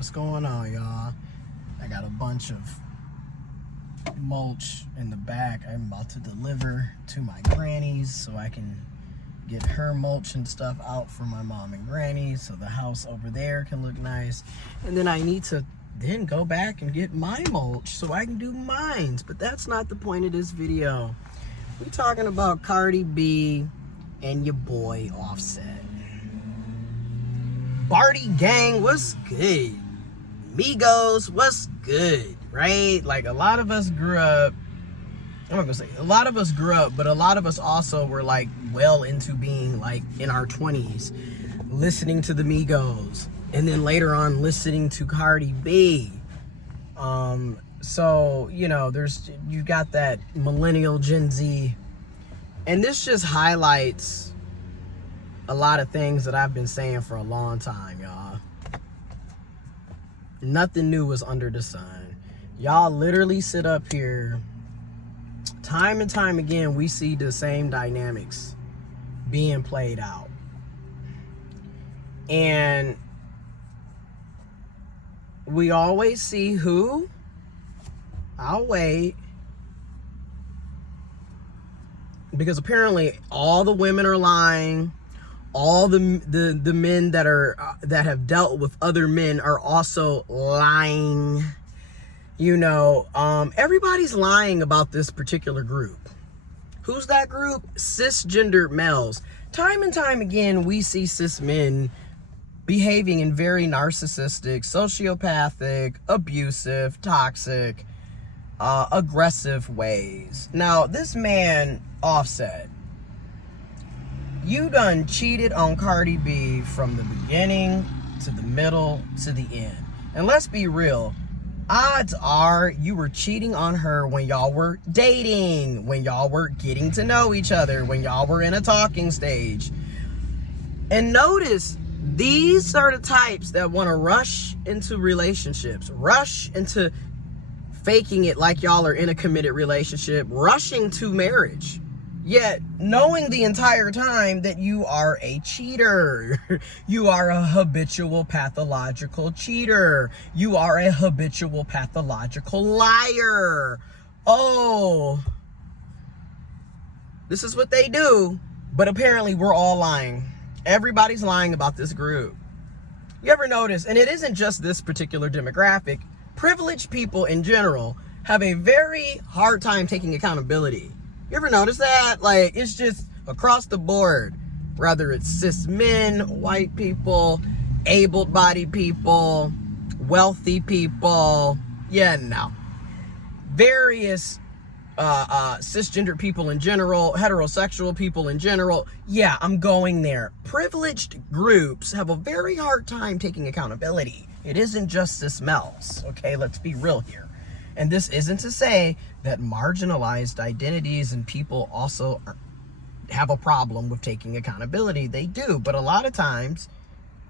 what's going on, y'all? I got a bunch of mulch in the back I'm about to deliver to my grannies so I can get her mulch and stuff out for my mom and granny so the house over there can look nice. And then I need to then go back and get my mulch so I can do mines. But that's not the point of this video. We're talking about Cardi B and your boy Offset. Barty gang, what's good? Migos, what's good, right? Like, a lot of us grew up, I'm not gonna say a lot of us grew up, but a lot of us also were like well into being like in our 20s, listening to the Migos, and then later on listening to Cardi B. So, you know, you got that millennial Gen Z, and this just highlights a lot of things that I've been saying for a long time, y'all. Nothing new is under the sun. Y'all literally sit up here. Time and time again, we see the same dynamics being played out. And we always see who? I'll wait. Because apparently all the women are lying. All the men that have dealt with other men are also lying. You know, everybody's lying about this particular group. Who's that group? Cisgender males. Time and time again, we see cis men behaving in very narcissistic, sociopathic, abusive, toxic, aggressive ways. Now, this man, Offset, you done cheated on Cardi B from the beginning to the middle to the end. And let's be real, odds are you were cheating on her when y'all were dating, when y'all were getting to know each other, when y'all were in a talking stage. And notice, these are the types that want to rush into relationships, rush into faking it like y'all are in a committed relationship, rushing to marriage. Yet, knowing the entire time that you are a cheater. You are a habitual pathological cheater. You are a habitual pathological liar. Oh, this is what they do. But apparently we're all lying. Everybody's lying about this group. You ever notice, and it isn't just this particular demographic, privileged people in general have a very hard time taking accountability. You ever notice that? Like, it's just across the board. Whether it's cis men, white people, able-bodied people, wealthy people. Yeah, no. Various cisgender people in general, heterosexual people in general. Yeah, I'm going there. Privileged groups have a very hard time taking accountability. It isn't just cis males, okay? Let's be real here. And this isn't to say that marginalized identities and people also have a problem with taking accountability. They do, but a lot of times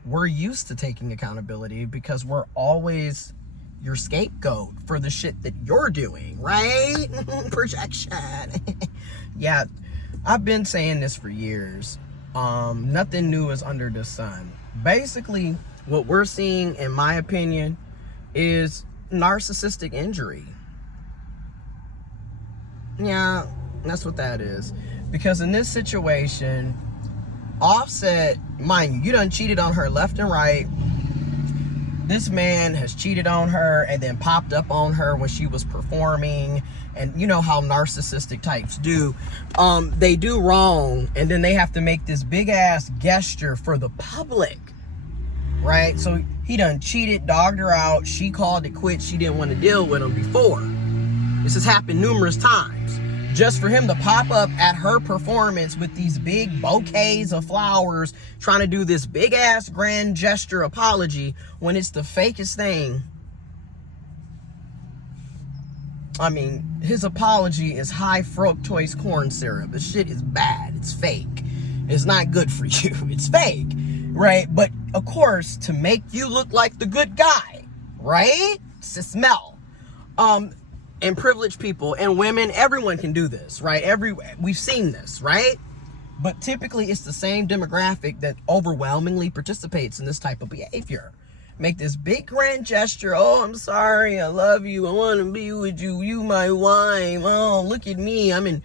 we're used to taking accountability because we're always your scapegoat for the shit that you're doing, right? Projection. Yeah, I've been saying this for years. Nothing new is under the sun. Basically, what we're seeing, in my opinion, is narcissistic injury. Yeah, that's what that is. Because in this situation, Offset, mind you, you done cheated on her left and right. This man has cheated on her and then popped up on her when she was performing. And you know how narcissistic types do. They do wrong, and then they have to make this big ass gesture for the public, right? So he done cheated, dogged her out. She called it quits. She didn't want to deal with him before. This has happened numerous times. Just for him to pop up at her performance with these big bouquets of flowers, trying to do this big ass grand gesture apology when it's the fakest thing. I mean, his apology is high fructose corn syrup. This shit is bad. It's fake. It's not good for you. It's fake, right? But of course, to make you look like the good guy, right? It's a smell. And privileged people and women, everyone can do this, right? We've seen this, right? But typically it's the same demographic that overwhelmingly participates in this type of behavior. make this big grand gesture. Oh, I'm sorry, I love you, I want to be with you, you my wife, oh, look at me, and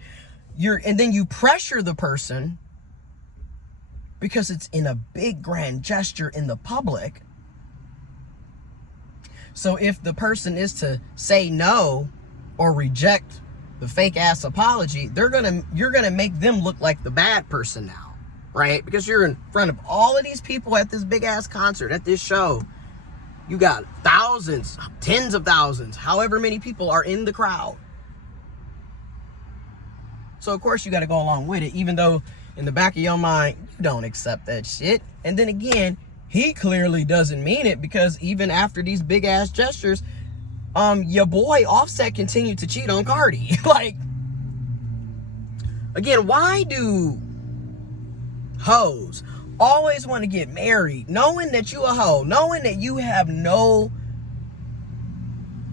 then you pressure the person because it's in a big grand gesture in the public. So if the person is to say no or reject the fake ass apology, you're gonna make them look like the bad person now, right? Because you're in front of all of these people at this big ass concert, at this show. You got thousands, tens of thousands, however many people are in the crowd. So of course you got to go along with it, even though in the back of your mind you don't accept that shit. And then again, he clearly doesn't mean it, because even after these big ass gestures, your boy Offset continued to cheat on Cardi. Like, again, why do hoes always want to get married knowing that you a hoe, knowing that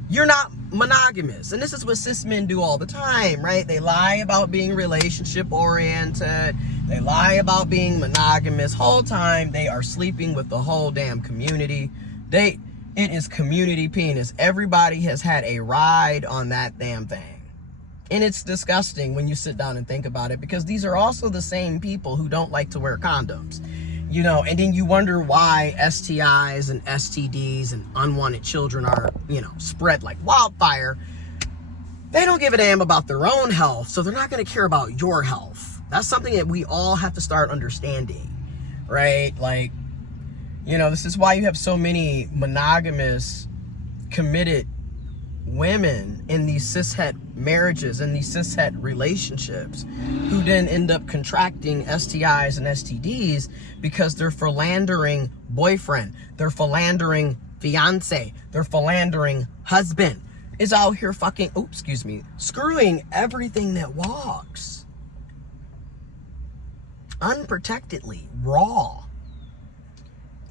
you're not monogamous? And this is what cis men do all the time, right? They lie about being relationship oriented. They lie about being monogamous. Whole time they are sleeping with the whole damn community. It is community penis. Everybody has had a ride on that damn thing. And it's disgusting when you sit down and think about it, because these are also the same people who don't like to wear condoms. And then you wonder why STIs and STDs and unwanted children are, spread like wildfire. They don't give a damn about their own health, so they're not going to care about your health. That's something that we all have to start understanding, right? Like, this is why you have so many monogamous, committed women in these cishet marriages and these cishet relationships who then end up contracting STIs and STDs because they're philandering boyfriend, they're philandering fiance, they're philandering husband is out here fucking, screwing everything that walks. Unprotectedly, raw.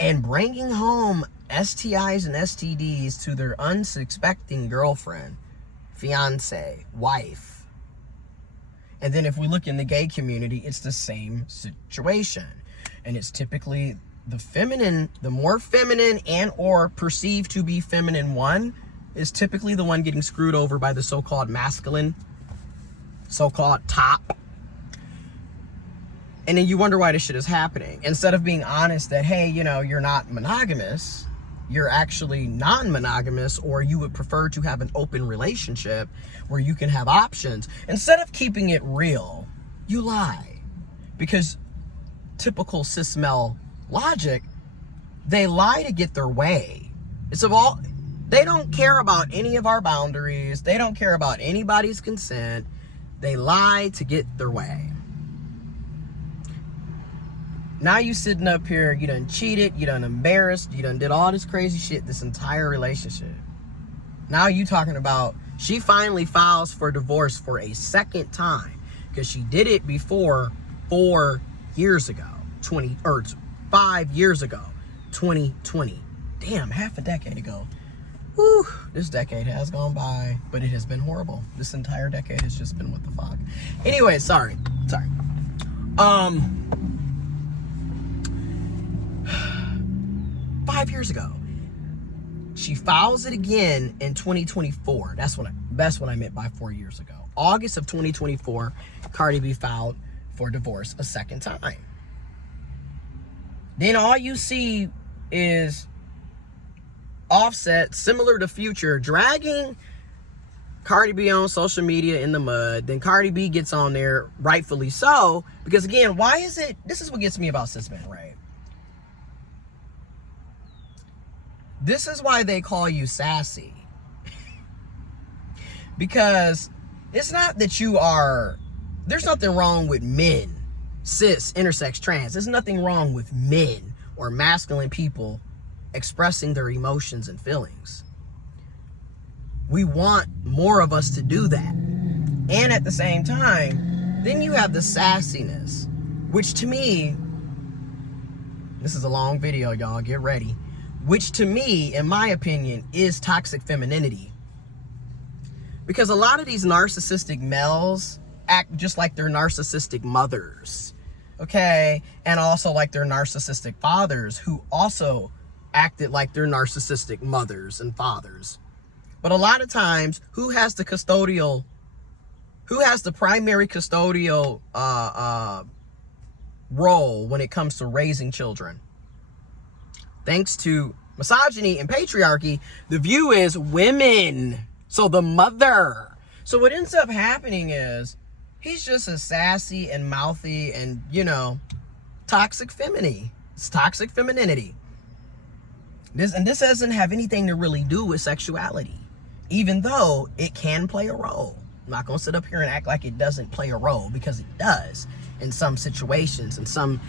And bringing home STIs and STDs to their unsuspecting girlfriend, fiance, wife. And then if we look in the gay community, it's the same situation. And it's typically the more feminine and or perceived to be feminine one is typically the one getting screwed over by the so-called masculine, so-called top. And then you wonder why this shit is happening. Instead of being honest that, hey, you're not monogamous, you're actually non-monogamous, or you would prefer to have an open relationship where you can have options. Instead of keeping it real, you lie. Because typical cis male logic, they lie to get their way. They don't care about any of our boundaries. They don't care about anybody's consent. They lie to get their way. Now you sitting up here, you done cheated, you done embarrassed, you done did all this crazy shit this entire relationship. Now you talking about she finally files for divorce for a second time because she did it before 4 years ago, 5 years ago, 2020. Damn, half a decade ago. Whew, this decade has gone by, but it has been horrible. This entire decade has just been what the fuck. Anyway, sorry. 5 years ago. She files it again in 2024. That's what I meant by 4 years ago. August of 2024, Cardi B filed for divorce a second time. Then all you see is Offset, similar to Future, dragging Cardi B on social media in the mud. Then Cardi B gets on there, rightfully so, because again, this is what gets me about cis men, right? This is why they call you sassy. Because it's not that there's nothing wrong with men, cis, intersex, trans. There's nothing wrong with men or masculine people expressing their emotions and feelings. We want more of us to do that. And at the same time, then you have the sassiness, which to me, this is a long video, y'all, get ready, which to me, in my opinion, is toxic femininity. Because a lot of these narcissistic males act just like their narcissistic mothers, okay? And also like their narcissistic fathers, who also acted like they're narcissistic mothers and fathers. But a lot of times, who has the primary custodial role when it comes to raising children? Thanks to misogyny and patriarchy, the view is women. So the mother. So what ends up happening is he's just as sassy and mouthy and, toxic femininity. It's toxic femininity. This doesn't have anything to really do with sexuality, even though it can play a role. I'm not going to sit up here and act like it doesn't play a role, because it does in some situations, in some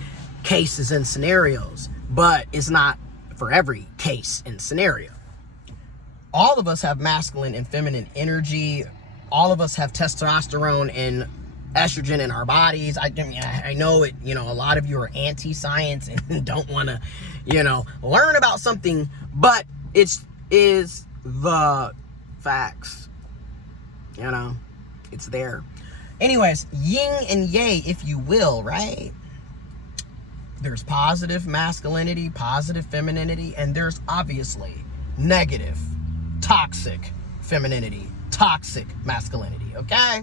cases and scenarios, but it's not for every case and scenario. All of us have masculine and feminine energy. All of us have testosterone and estrogen in our bodies. I know it, a lot of you are anti-science and don't want to, learn about something, but it is the facts. It's there. Anyways, yin and yang, if you will, right? There's positive masculinity, positive femininity, and there's obviously negative, toxic femininity, toxic masculinity, okay?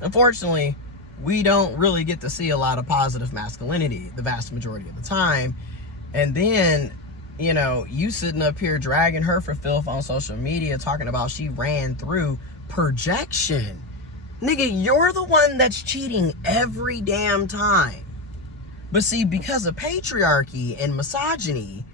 Unfortunately, we don't really get to see a lot of positive masculinity the vast majority of the time. And then, you sitting up here dragging her for filth on social media, talking about she ran through projection. Nigga, you're the one that's cheating every damn time. But see, because of patriarchy and misogyny,